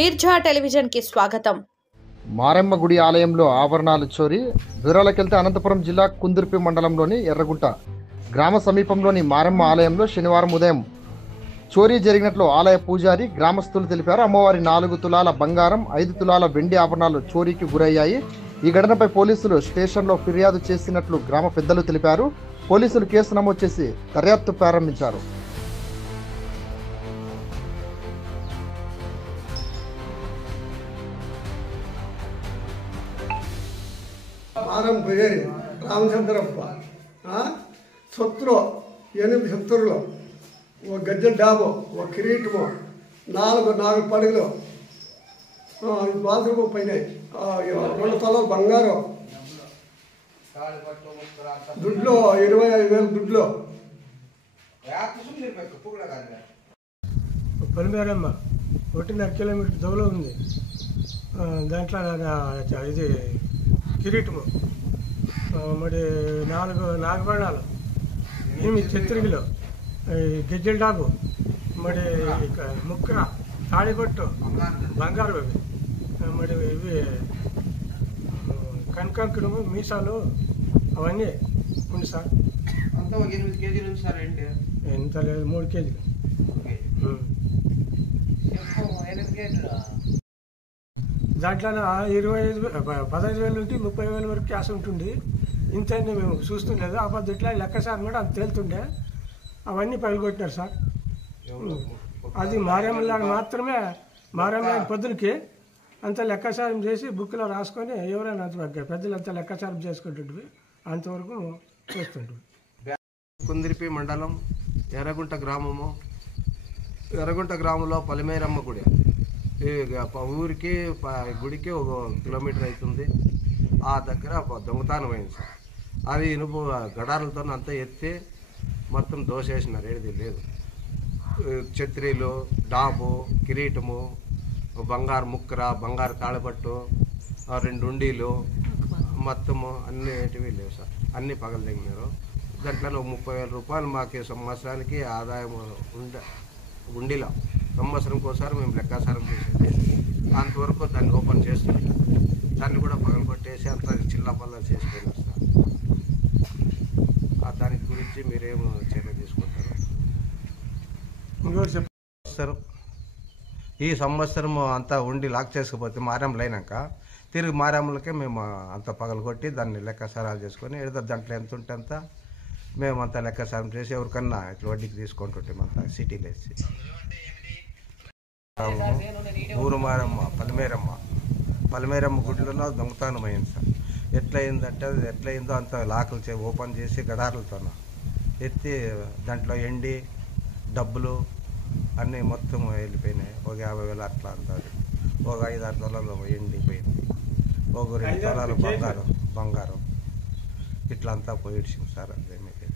Mirza television కి స్వాగతం. మారెమ్మ గుడి ఆలయంలో ఆభరణాలు చోరీ. వివరాలకెళ్తే అనంతపురం జిల్లా కుందుర్పి మండలంలోని ఎర్రగుంట గ్రామ సమీపంలోని మారెమ్మ ఆలయంలో శనివారం ఉదయం చోరీ జరిగినట్లు ఆలయ పూజారి గ్రామస్తులు తెలిపారు. అమ్మవారి 4 తులాల బంగారం, 5 తులాల వెండి ఆభరణాలు చోరీకి గురయ్యాయి. ఈ ఘటనపై పోలీసులు స్టేషన్లో ఫిర్యాదు చేసినట్లు గ్రామ పెద్దలు తెలిపారు. పోలీసులు కేసు నమోదు చేసి దర్యాప్తు ప్రారంభించారు. మారం పోయేది రామచంద్రప్ప సొత్తులో 8 సొత్తుల్లో ఒక గజ్జల డాబు, ఒక కిరీటము, 4 పడుగులు, బాత్రూము పైన 2 తలలు బంగారం, దుడ్లు 25,000 దుడ్లు. పొలిమేరమ్మ 1.5 కిలోమీటర్ దూరం ఉంది. దాంట్లో ఇది కిరీటము, మరి 4 నాగబాణాలు, 8 చత్రికలు, గెజ్జల డాబు, మరి ముక్క, తాళిపట్టు, బంగారు అవి, మరి ఇవి కనకంకుడు, మీసాలు అవన్నీ ఉంది సార్. అంతా 8 కేజీలు ఉంది సార్. ఏంటి ఎంత లేదు, 3 కేజీలు. దాంట్లో 15,000 నుండి 30,000 వరకు క్యాష్ ఉంటుంది. ఇంత మేము చూస్తుండలేదు. ఆ పద్ధతి ఇట్లా లెక్క సార్ కూడా అంత తేలుతుండే. అవన్నీ పగిలికొట్టినారు సార్. అది మారేమల్లాగా మాత్రమే, మారేమల్లా పొద్దునకి అంత లెక్కసారం చేసి బుక్లో రాసుకొని ఎవరైనా పెద్దలంతా లెక్కసారం చేసుకుంటుంటివి. అంతవరకు చేస్తుంటుంది. కుందిరిపి మండలం ఎర్రగుంట గ్రామము. ఎర్రగుంట గ్రామంలో పొలిమేరమ్మ గుడి. ఈ ఊరికి గుడికి 1 కిలోమీటర్ అవుతుంది. ఆ దగ్గర దొంగతనం అయింది సార్. అది ఇనుపు గడాలతో అంతా ఎత్తి మొత్తం దోసేసినారు. ఏది లేదు. ఛత్రీలు, డాబు, కిరీటము, బంగారు ముక్కర, బంగారు తాళపట్టు, 2 ఉండీలు, మొత్తము అన్ని ఏటివి లేవు సార్. అన్నీ పగలదగినారు. దాంట్లో 30,000 రూపాయలు మాకు సంవత్సరానికి ఆదాయం ఉండిలో. సంవత్సరంకి ఒకసారి మేము లెక్కాసారం చేసేది. అంతవరకు దాన్ని ఓపెన్ చేస్తున్నాం. దాన్ని కూడా పగలగొట్టేసి అంత చిల్లపల్ల చేసిపోయినారు సార్. దాని గురించి మీరేం చర్య తీసుకుంటారు? ఇంకోటి సార్, ఈ సంవత్సరం అంతా ఉండి లాక్ చేసుకుపోతే మారెమ్మలు అయినాక తిరిగి మారెమ్మలకే మేము అంత పగలగొట్టి దాన్ని లెక్కసారాలు చేసుకొని ఏదో దాంట్లో ఎంత ఉంటే అంత మేమంతా లెక్కసారం చేసి ఎవరికన్నా ఇట్లా వడ్డీకి తీసుకుంటుంటాం. అంతా సిటీలో వేసి ఊరు మారమ్మ పలిమేరమ్మ గుడిలో దొంగతనం అయింది సార్. ఎట్లయిందంటే అది ఎట్లయిందో అంత లాకలు ఓపెన్ చేసి గడారులతో ఎత్తి దాంట్లో ఎండి డబ్బులు అన్నీ మొత్తం వెళ్ళిపోయినాయి. ఒక 50,000 అట్లా అంటారు. ఒక 5-6 తొలాలు ఎండిపోయింది. ఒక 2 తొలాలు బంగారం ఇట్లా అంతా పోయిడ్చింది సార్. అదేమైతే